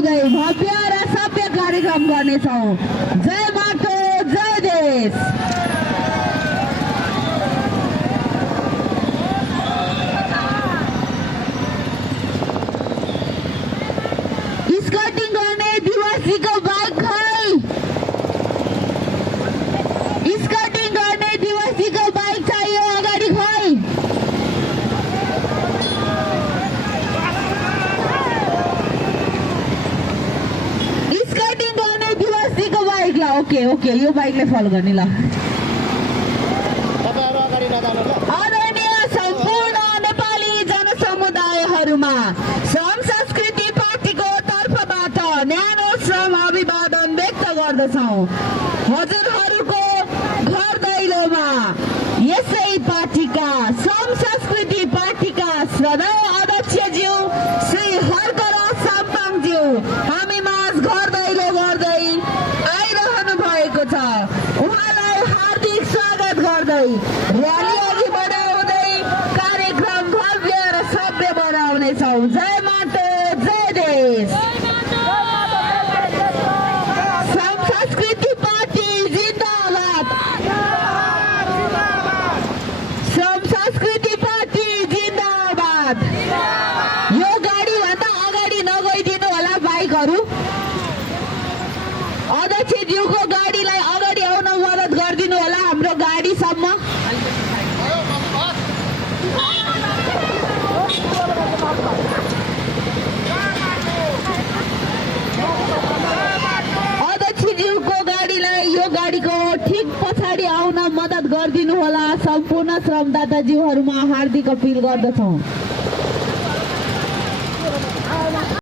बजाउँदै भव्य र सभ्य कार्यक्रम गर्नेछौँ। जय माटो जय देश। स्कटिङ गर्ने दिवसीको बाइक खै, स्कटिङ गर्ने दिवसीको बाइक चाहियो अगाडि खै। स्कटिङ गर्ने दिवसीको बाइक ल। ओके ओके यो बाइकले फलो गर्ने ल। आदरणीय सम्पूर्ण नेपाली जनसमुदायहरूमा श्रम संस्कृति पार्टीको तर्फबाट न्यानो श्रम अभिवादन व्यक्त गर्दछौँ। हजुरहरूको घर दैलोमा यसै पार्टीका श्रम संस्कृति पार्टीका श्रद्धेय अध्यक्षज्यू श्री हरकराज साम्पाङज्यू हामी माझ घर दैलो गर्दै आइरहनु भएको छ। उहाँलाई हार्दिक स्वागत गर्दै र्याली अघि बढाउँदै कार्यक्रम भव्य र सभ्य बनाउनेछौँ। जय माटो जय देश। श्रम संस्कृति पार्टी जिन्दाबाद। श्रम संस्कृति पार्टी जिन्दाबाद। यो गाडीभन्दा अगाडि नगइदिनु होला बाइकहरू। अध्यक्षज्यूको गाडीलाई अगाडि आउन मद्दत गरिदिनु होला हाम्रो गाडीसम्म। अध्यक्षज्यूको गाडीलाई यो गाडीको ठिक पछाडि आउन मद्दत गरिदिनु होला। सम्पूर्ण श्रमदाताज्यूहरूमा हार्दिक अपिल गर्दछौँ।